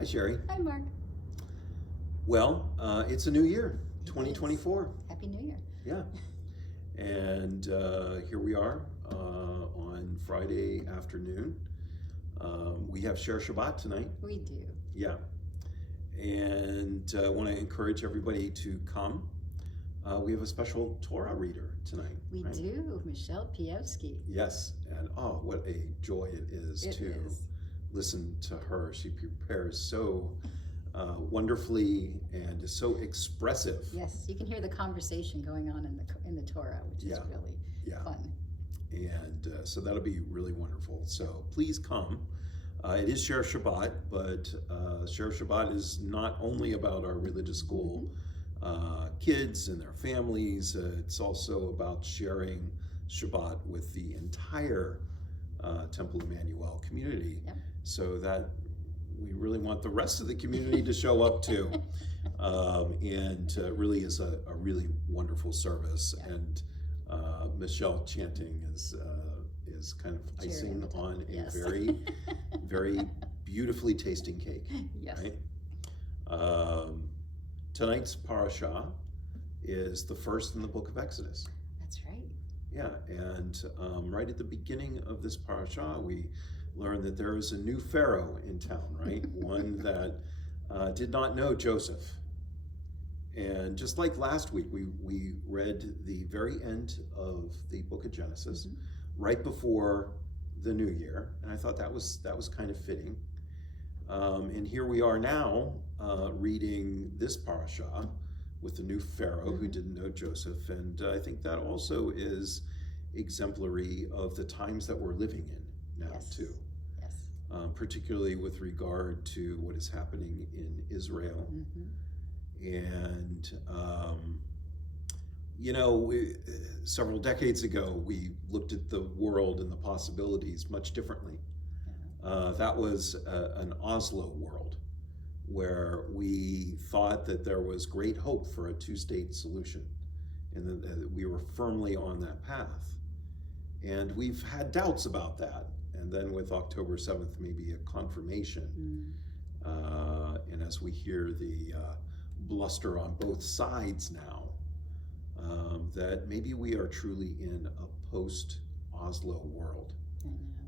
Hi, Sherry. Hi, Marc. Well, it's a new year, 2024. Happy New Year. Yeah. And here we are on Friday afternoon. We have Share Shabbat tonight. We do. Yeah. And I want to encourage everybody to come. We have a special Torah reader tonight. We do, Michelle Piewski. Yes. And oh, what a joy it is to listen to her. She prepares so wonderfully and is so expressive. Yes, you can hear the conversation going on in the Torah, which is really fun. And so that'll be really wonderful. So please come. It is Share Shabbat, but Share Shabbat is not only about our religious school kids and their families. It's also about sharing Shabbat with the entire Temple Emanu-El community. Yep. So that we really want the rest of the community to show up too. And really is a really wonderful service. Yeah. And Michelle chanting is kind of icing on a very, very beautifully tasting cake. Yes. Right? Tonight's parasha is the first in the book of Exodus. That's right. Yeah, and right at the beginning of this parasha, we learn that there is a new Pharaoh in town, right? One that did not know Joseph. And just like last week, we read the very end of the book of Genesis, right before the new year, and I thought that was kind of fitting. And here we are now reading this parasha with the new Pharaoh who didn't know Joseph, and I think that also is exemplary of the times that we're living in now too. Yes. Particularly with regard to what is happening in Israel. And several decades ago, we looked at the world and the possibilities much differently. That was an Oslo world where we thought that there was great hope for a two-state solution and that we were firmly on that path. And we've had doubts about that. And then with October 7th, maybe a confirmation. And as we hear the bluster on both sides now, that maybe we are truly in a post-Oslo world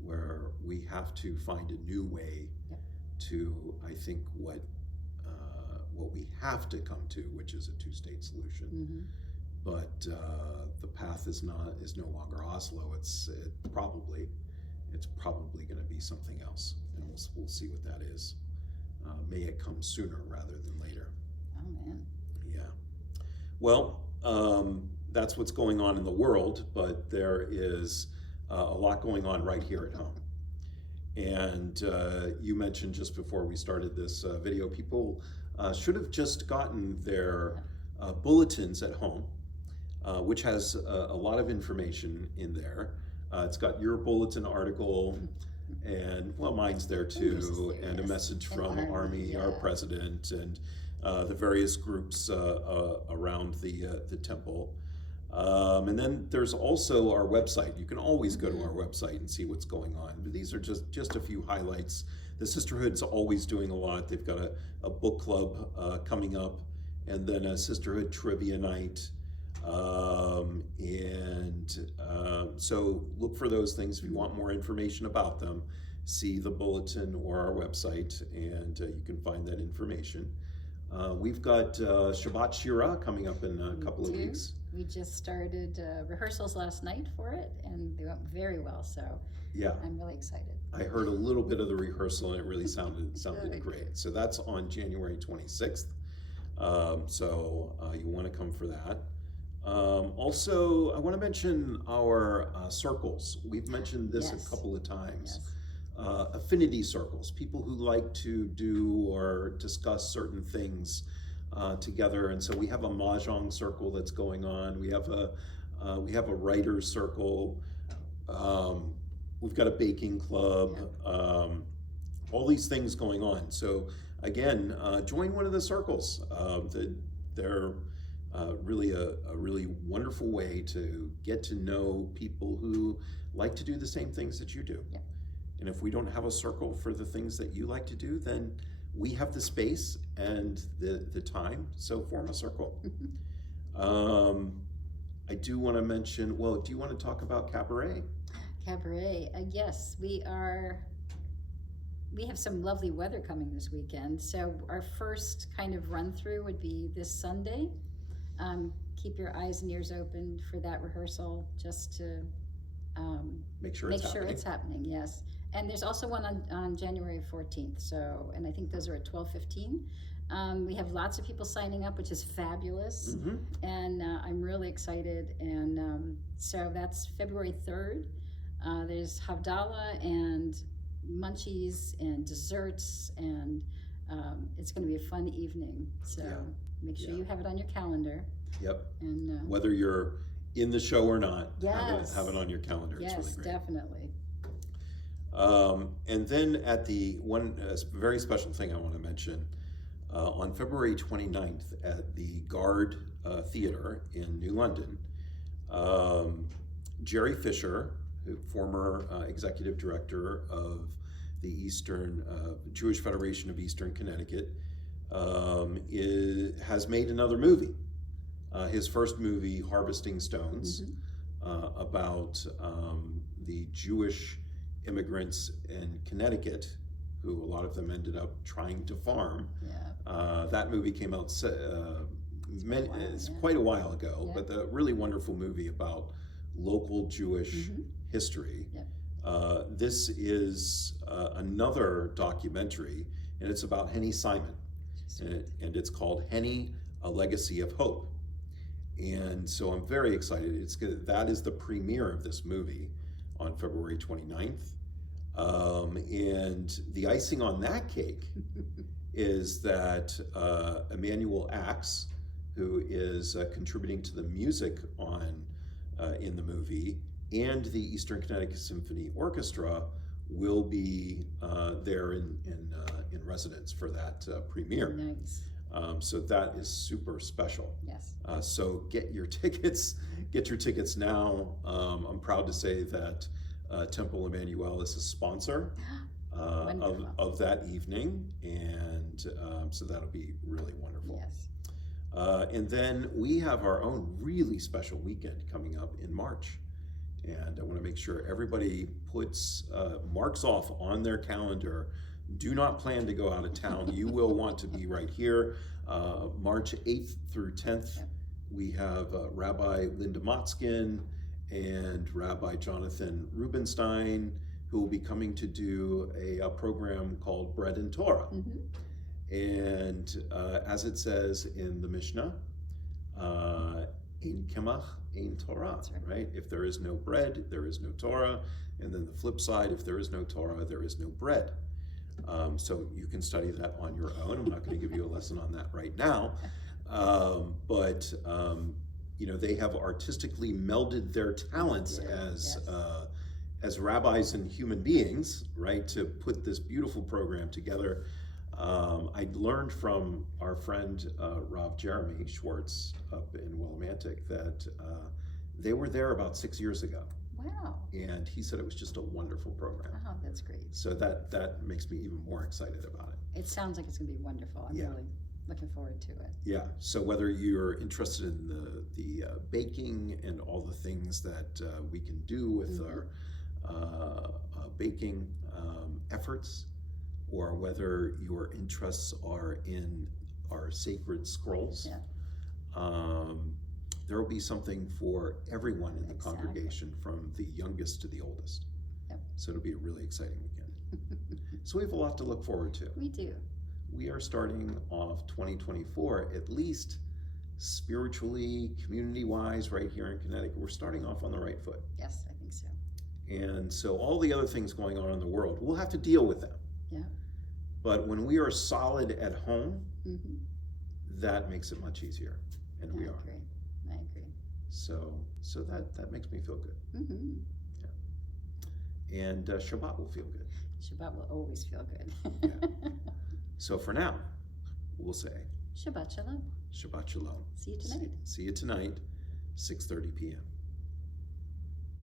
where we have to find a new way to, I think, what we have to come to, which is a two-state solution. But the path is no longer Oslo. It's probably going to be something else, and we'll see what that is. May it come sooner rather than later. Oh man. Yeah. Well, that's what's going on in the world, but there is a lot going on right here at home. And you mentioned just before we started this video, people should have just gotten their bulletins at home, which has a lot of information in there. It's got your bulletin article, and well, mine's there too, and a message from Army, our president, and the various groups around the temple. And then there's also our website. You can always go to our website and see what's going on. But these are just a few highlights. The Sisterhood's always doing a lot. They've got a book club coming up, and then a Sisterhood trivia night. So look for those things. If you want more information about them, see the bulletin or our website, and you can find that information. We've got Shabbat Shira coming up in a couple of weeks. We just started rehearsals last night for it, and they went very well, so I'm really excited. I heard a little bit of the rehearsal, and it really sounded great. So that's on January 26th. So you want to come for that. Also, I want to mention our circles. We've mentioned this a couple of times. Affinity circles, people who like to do or discuss certain things together. And so we have a mahjong circle that's going on. We have a writer's circle. We've got a baking club. All these things going on. So again, join one of the circles. They're really a really wonderful way to get to know people who like to do the same things that you do. And if we don't have a circle for the things that you like to do, then we have the space and the time, so form a circle. I do want to mention, well, do you want to talk about cabaret? Cabaret, yes, we have some lovely weather coming this weekend. So our first kind of run through would be this Sunday. Keep your eyes and ears open for that rehearsal, just to make sure it's happening. Yes, and there's also one on January 14th. So, and I think those are at 12:15. We have lots of people signing up, which is fabulous, and I'm really excited. And so that's February 3rd. There's Havdalah and munchies and desserts, and it's going to be a fun evening. So make sure you have it on your calendar. Yep. And whether you're in the show or not, yes, have it on your calendar. Yes, it's really great. Definitely. And then at the one very special thing I want to mention, on February 29th at the Guard Theatre in New London, Jerry Fisher, former executive director of the Jewish Federation of Eastern Connecticut, has made another movie. His first movie, Harvesting Stones, about the Jewish immigrants in Connecticut, who a lot of them ended up trying to farm. That movie came out quite a while ago, but a really wonderful movie about local Jewish history. This is another documentary, and it's about Henny Simon, and it's called Henny, A Legacy of Hope. And so I'm very excited. That is the premiere of this movie on February 29th. And the icing on that cake is that Emanu-El, who is contributing to the music in the movie, and the Eastern Connecticut Symphony Orchestra will be there in residence for that premiere. Nice. So that is super special. Yes. So get your tickets now. I'm proud to say that Temple Emanu-El is a sponsor of that evening, and so that'll be really wonderful. Yes. And then we have our own really special weekend coming up in March. And I want to make sure everybody marks off on their calendar. Do not plan to go out of town. You will want to be right here. March 8th through 10th, we have Rabbi Linda Motzkin and Rabbi Jonathan Rubenstein, who will be coming to do a program called Bread and Torah. And as it says in the Mishnah, Ein Kemach, Ein Torah, right? If there is no bread, there is no Torah. And then the flip side, if there is no Torah, there is no bread. So you can study that on your own. I'm not going to give you a lesson on that right now. But they have artistically melded their talents as rabbis and human beings, right, to put this beautiful program together. I learned from our friend Rav Jeremy Schwartz up in Willimantic that they were there about 6 years ago. Wow. And he said it was just a wonderful program. Oh, that's great. So that makes me even more excited about it. It sounds like it's going to be wonderful. I'm really looking forward to it. Yeah. So whether you're interested in the baking and all the things that we can do with our baking efforts, or whether your interests are in our sacred scrolls, there will be something for everyone in the congregation, from the youngest to the oldest. So it'll be a really exciting weekend. So we have a lot to look forward to. We do. We are starting off 2024, at least spiritually, community-wise, right here in Connecticut. We're starting off on the right foot. Yes, I think so. And so all the other things going on in the world, we'll have to deal with them. But when we are solid at home, that makes it much easier, and we are. I agree. So that makes me feel good. And Shabbat will feel good. Shabbat will always feel good. So for now, we'll say Shabbat Shalom. Shabbat Shalom. See you tonight. See you tonight, 6:30 p.m.